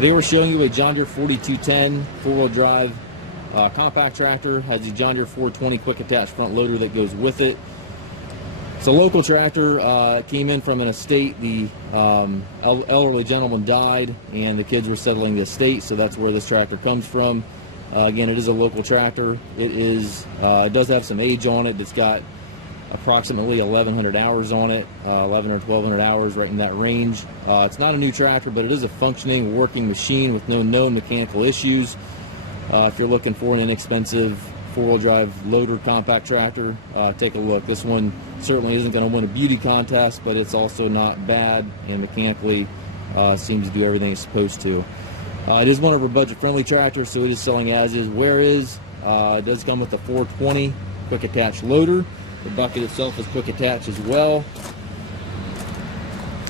Today we're showing you a John Deere 4210 four-wheel drive compact tractor. Has a John Deere 420 quick attach front loader that goes with it. It's a local tractor. Came in from an estate. The elderly gentleman died and the kids were settling the estate, so that's where this tractor comes from. Again, it is a local tractor. It does have some age on it. It's got approximately 1,100 hours on it, 11 or 1,200 hours, right in that range. It's not a new tractor, but it is a functioning, working machine with no known mechanical issues. If you're looking for an inexpensive four-wheel drive loader compact tractor, take a look. This one certainly isn't going to win a beauty contest, but it's also not bad, and mechanically seems to do everything it's supposed to. It is one of our budget-friendly tractors, so it is selling as is, where is. It does come with a 420 quick attach loader. The bucket itself is quick attach as well.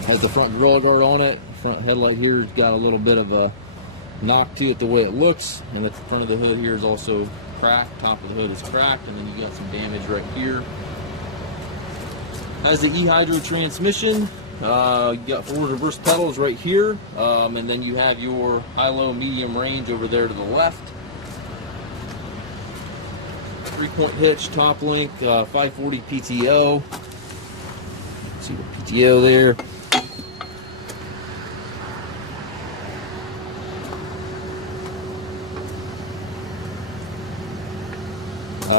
Has the front grill guard on it. Front headlight here has got a little bit of a knock to it the way it looks, and the front of the hood here is also cracked. Top of the hood is cracked, and then you got some damage right here. Has the e-hydro transmission. You got forward reverse pedals right here, and then you have your high-low medium range over there to the left. 3-point hitch, top link, 540 PTO. See the PTO there.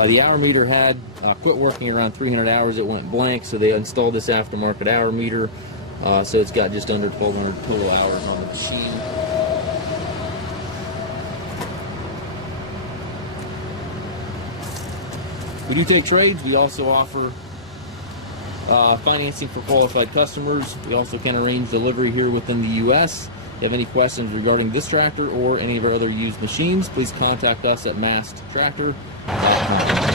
The hour meter had quit working around 300 hours. It went blank, so they installed this aftermarket hour meter. So it's got just under 1,200 total hours on the machine. We do take trades. We also offer financing for qualified customers. We also can arrange delivery here within the U.S. If you have any questions regarding this tractor or any of our other used machines, please contact us at massedtractor.com.